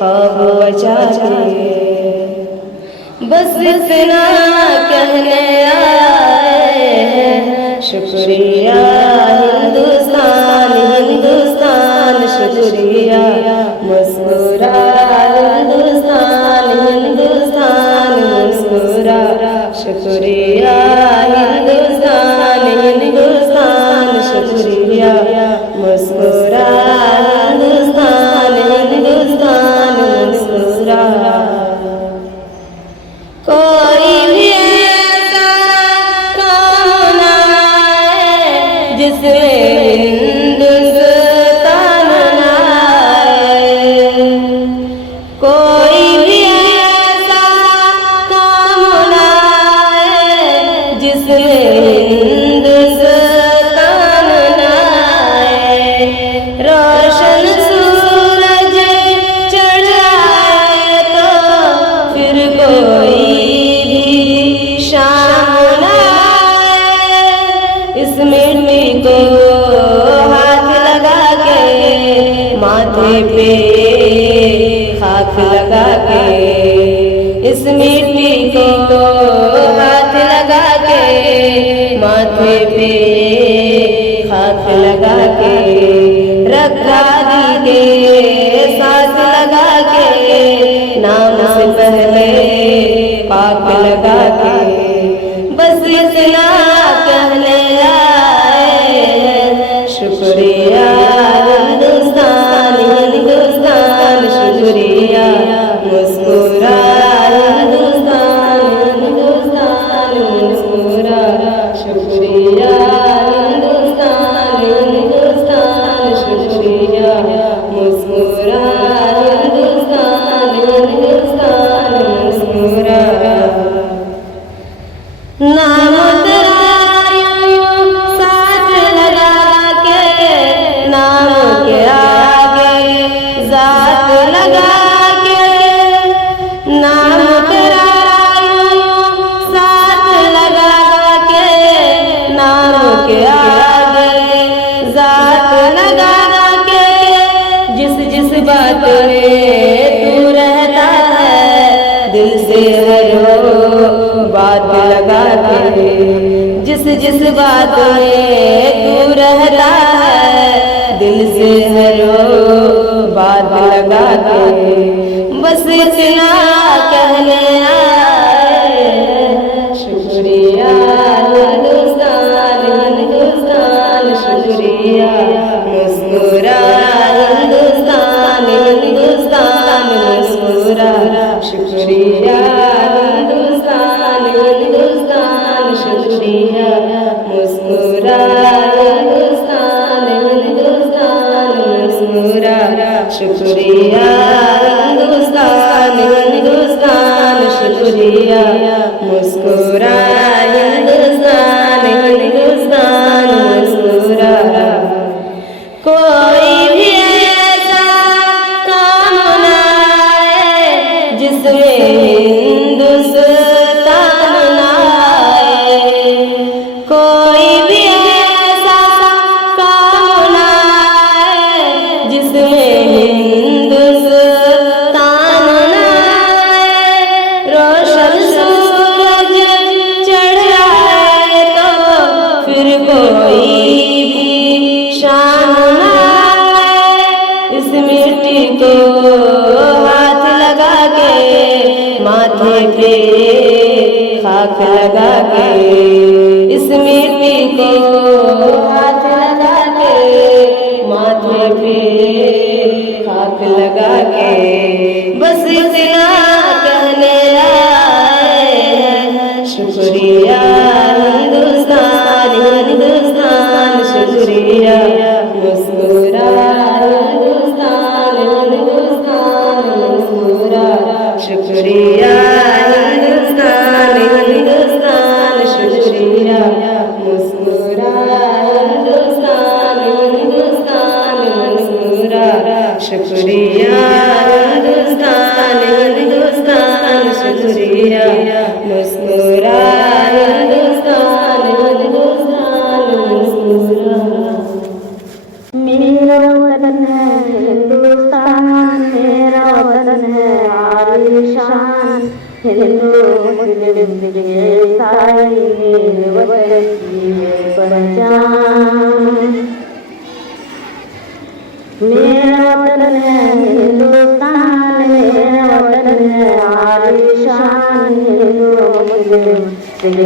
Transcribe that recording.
ख्वाब बचा के। बस इतना कहने आए हैं, शुक्रिया हिंदुस्तान हिंदुस्तान शुक्रिया। मुस्कुरा हिंदुस्तान हिंदुस्तान मुस्कुरा, शुक्रिया हिंदुस्तान हिंदुस्तान शुक्रिया। मुस्कुरा हिंदुस्तान हिंदुस्तान मुस्कुरा। कोई भी ऐसा काम ना आए जिसमें हिंदुस्तान ना आए। कोई भी ऐसा काम ना आए जिसमें हिंदुस्तान ना आए। रोशन सूरज चढ़ आए तो फिर कोई शाम ना आए। इस मिट्टी को हाथ लगा के, माथे पे खाक लगा के। इस मिट्टी को हाथ लगा के, माथे पे खाक लगा के। रखा दिल के साथ लगा के, नाम से पहले पाक लगा के। बस इतना कहने आए हैं, शुक्रिया हिंदुस्तान हिंदुस्तान शुक्रिया। मुस्कुरा हिंदुस्तान हिंदुस्तान मुस्कुरा, शुक्रिया हिंदुस्तान हिंदुस्तान शुक्रिया। मुस्कुरा हिंदुस्तान हिंदुस्तान मुस्कुरा। नाम तेरा यूं साथ लगा के, नाम के आगे जात लगा के। नाम तेरा यूं साथ लगा के, नाम के आगे जात लगा के। जिस बात में तू रहता है, दिल से हर बात लगा के। जिस बात में तू रहता है, दिल से हर बात लगा के। बस इतना कहने आए हैं, शुक्रिया हिंदुस्तान हिंदुस्तान शुक्रिया। मुस्कुरा हिंदुस्तान हिंदुस्तान मुस्कुरा, शुक्रिया हिंदुस्तान हिंदुस्तान शुक्रिया। मुस्कुरा हिंदुस्तान हिंदुस्तान मुस्कुरा, शुक्रिया हिंदुस्तान हिंदुस्तान शुक्रिया। मुस्कुरा हिंदुस्तान हिंदुस्तान मुस्कुरा। कोई भी ऐसा काम ना आए जिसमें हिंदुस्तान ना आए। कोई भी ऐसा काम ना आए जिसमें हिंदुस्तान ना आए। रोशन सूरज चढ़ आए तो फिर कोई भी शाम ना आए। इस मिट्टी को हाथ लगा के, माथे पे खाक लगा के। इस मिट्टी को हाथ लगा के, माथे पे खाक लगा के। बस इतना कहने आए हैं, शुक्रिया हिंदुस्तान हिंदुस्तान शुक्रिया। मुस्कुरा हिंदुस्तान हिंदुस्तान मुस्कुरा, शुक्रिया हिंदुस्तान हिंदुस्तान शुक्रिया। मुस्कुरा हिंदुस्तान हिंदुस्तान मुस्कुरा, शुक्रिया हिंदुस्तान हिंदुस्तान शुक्रिया। मुस्कुरा हिंदुस्तान हिंदुस्तान मुस्कुरा। मेरा वतन है हिंदुस्तान, मेरा वतन हिंदू मुस्लिम सिख ईसाई मेरे वतन की है पहचान। मेरा वतन है हिंदुस्तान, मेरा वतन है आलिशान, हिंदू मुस्लिम सिख